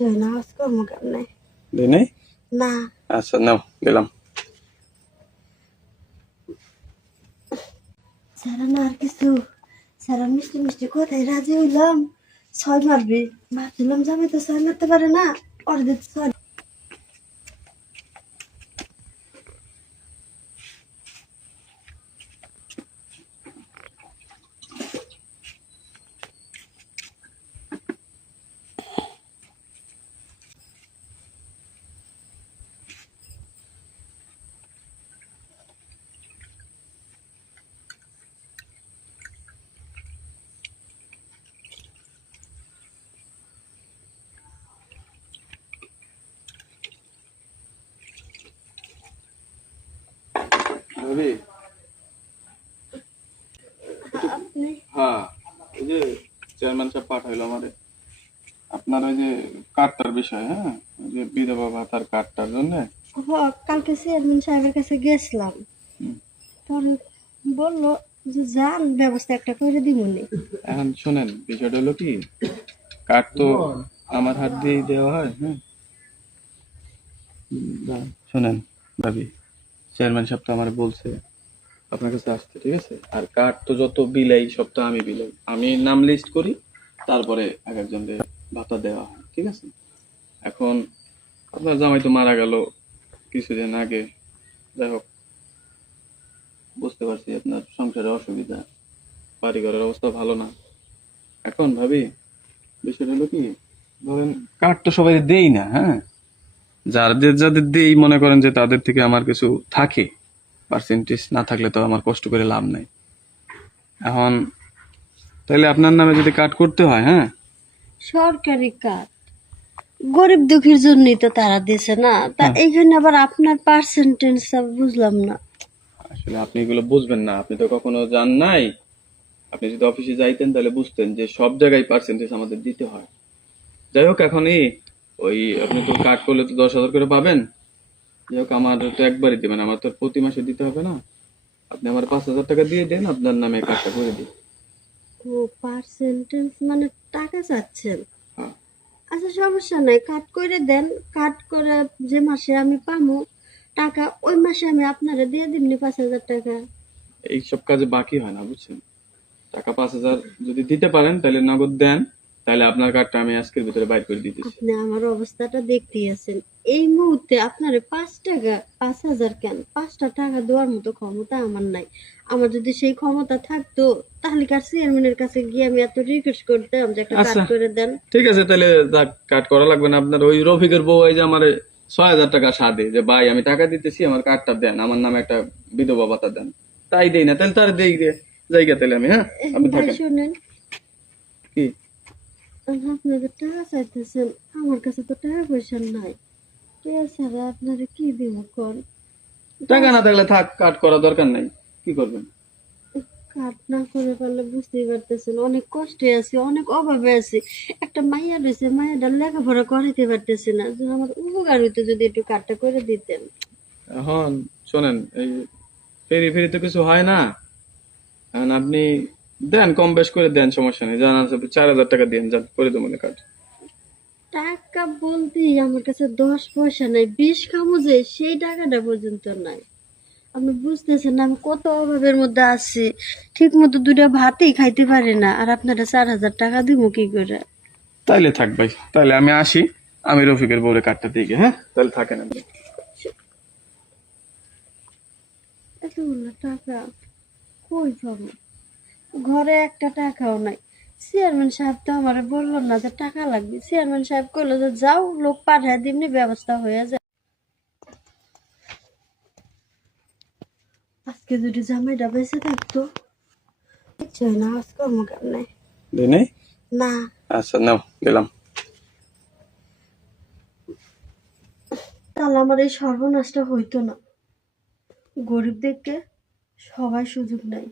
কিছুই না, আজ কর্ম কেমনে দেই নাই? না। আচ্ছা নাও দিলাম। সারা না আর কিছু, সারা মিষ্টি মিষ্টি কোথায় রাজি হইলাম, ছয় মারবি, ভাবছিলাম যাবে তো ছয় মারতে পারে না, অর্ধেক ছয়। ভাবি আপনি হ্যাঁ, এই যে চেয়ারম্যান সাহেব পাঠাইলো আমারে আপনার ওই যে কার্ডটার বিষয়, হ্যাঁ ওই যে বিধবা ভাতার কার্ডটার জন্য। কালকে চেয়ারম্যান সাহেবের কাছে গেছিলাম, পরে বললো যে যান ব্যবস্থা একটা করে দিবনি। এখন শোনেন, বিষয়টা হলো কি, কার্ড তো আমার হাত দিয়েই দেওয়া হয়। হ্যাঁ শোনেন ভাবি, চেয়ারম্যান সাহেব তো আমার বলছে আপনার কাছে আসতে, ঠিক আছে? আর কার্ড তো যত বিলাই সব তো আমি বিলাই, আমি নাম লিস্ট করি, তারপরে এক একজনের ভাতা দেওয়া হয়, ঠিক আছে? এখন আপনার জামাই তো মারা গেল কিছুদিন আগে, যাই হোক বুঝতে পারছি আপনার সংসারে অসুবিধা, বাড়ি ঘরের অবস্থা ভালো না। এখন ভাবি বিষয়টা হলো কি, ধরেন কার্ড তো সবাই দেই না, হ্যাঁ যাদের যাদের দেই মনে করেন যে তাদের থেকে আমার কিছু থাকে, পার্সেন্টেজ না থাকলে তো আমার কষ্ট করে লাভ নাই। এখন তাহলে আপনার নামে যদি কার্ড করতে হয়, হ্যাঁ সরকারি কাজ গরিব দুঃখীর জন্যই তো তারা দিছে না, তা এইখানে আবার আপনার পার্সেন্টেজ বুঝলাম না। আসলে আপনি এগুলো বুঝবেন না, আপনি তো কখনো যান নাই। আপনি যদি অফিসে যাইতেন তাহলে বুঝতেন যে সব জায়গায় পার্সেন্টেজ আমাদের দিতে হয়। যাই হোক এখন ওই আপনি তো কার্ড করলে তো 10,000 করে পাবেন। যাই হোক আমার তো একবারই দিবেন, আমার তো প্রতি মাসে দিতে হবে না। আপনি আমার 5,000 টাকা দিয়ে দেন, আপনার নামে কার্ডটা করে দিন। ও পার্সেন্টেজ মানে টাকা চাচ্ছেন? হ্যাঁ, আচ্ছা সমস্যা নাই, কাট করে দেন, কাট করে যে মাসে আমি পামু টাকা ওই মাসে আমি আপনারে দিয়ে দিবনি 5,000 টাকা। এইসব কাজে বাকি হয় না, বুঝছেন? টাকা 5,000 যদি দিতে পারেন তাহলে নগদ দেন, তাহলে আপনার কার্ডটা আমি আজকের ভিতরে বাইর করে দিতেছি। আপনি আমার অবস্থাটা দেখতেই আছেন, এই মুহূর্তে আপনারে 5 টাকা 5,000 কেন, 5টা টাকা দেওয়ার মতো ক্ষমতা আমার নাই। আমার যদি সেই ক্ষমতা থাকতো তাহলে কার চেয়ারম্যানের কাছে গিয়ে আমি এত রিকোয়েস্ট করতাম যে একটা কাট আচ্ছা করে দেন। ঠিক আছে, তাহলে কার্ড করা লাগবে না আপনার। ওই রফিকের বউ এই যে আমার 6,000 টাকা সাদে যে ভাই আমি টাকা দিতেছি, আমার কার্ডটা দেন, আমার নামে একটা বিধবা ভাতা দেন। তাই দেই না, তাহলে তার দেই জায়গা, তাহলে আমি, হ্যাঁ আপনি ভাই থাকেন। শোনেন, কি আপনি যে টাকা চাইতেছেন, আমার কাছে তো টাকা পয়সা নাই, টাকা ছাড়া আপনারে কি দিব কোন? টাকা না থাকলে থাক, কার্ড করা দরকার নাই, কি করবেন? কাট না করে পারলে বুঝতেই পারতেছেন অনেক কষ্টে আছি, অনেক অভাবে আছি। একটা মাইয়া রয়েছে, মাইয়াটা লেখাপড়া করাইতে পারতেছে না, যদি আমার উপকার হইতো যদি একটু কাটটা করে দিতেন। এখন শোনেন, এই ফেরি ফেরি তো কিছু হয় না। এখন আপনি দেন, কম বেশ করে দেন, সমস্যা নেই। জানা 4,000 টাকা দিয়ে যান, করে দেবো কার্ড। টাকা বলতেই আমার কাছে 10 পয়সা নাই, 20 খামো যে সেই টাকাটা পর্যন্ত নাই। আপনি বুঝতেছেন না আমি কত অভাবের মধ্যে আছি, ঠিক মতো 2টা ভাতই খাইতে পারি না, আর আপনারা 4,000 টাকা দিব কি করে? তাইলে থাক ভাই, তাহলে আমি আসি, আমি রফিকের বউরে কার্ডটা দিই, হ্যাঁ তাহলে থাকেন আপনি। এতগুলো টাকা কই পাবো, ঘরে একটা টাকাও নাই। চেয়ারম্যান সাহেব তো আমারে বললো না যে টাকা লাগবে, চেয়ারম্যান সাহেব কইলো যে যাও লোক পাঠায় দিমনি ব্যবস্থা হয়ে যায়। আজকে যদি জামাইটা বেঁচে থাকতো, কিছুই না, আজ কর্ম কেমনে দেই নাই? না। আচ্ছা নাও দিলাম। তাহলে আমার এই সর্বনাশটা হইতো না, গরিবদেরকে সবাই সুযোগ নেয়।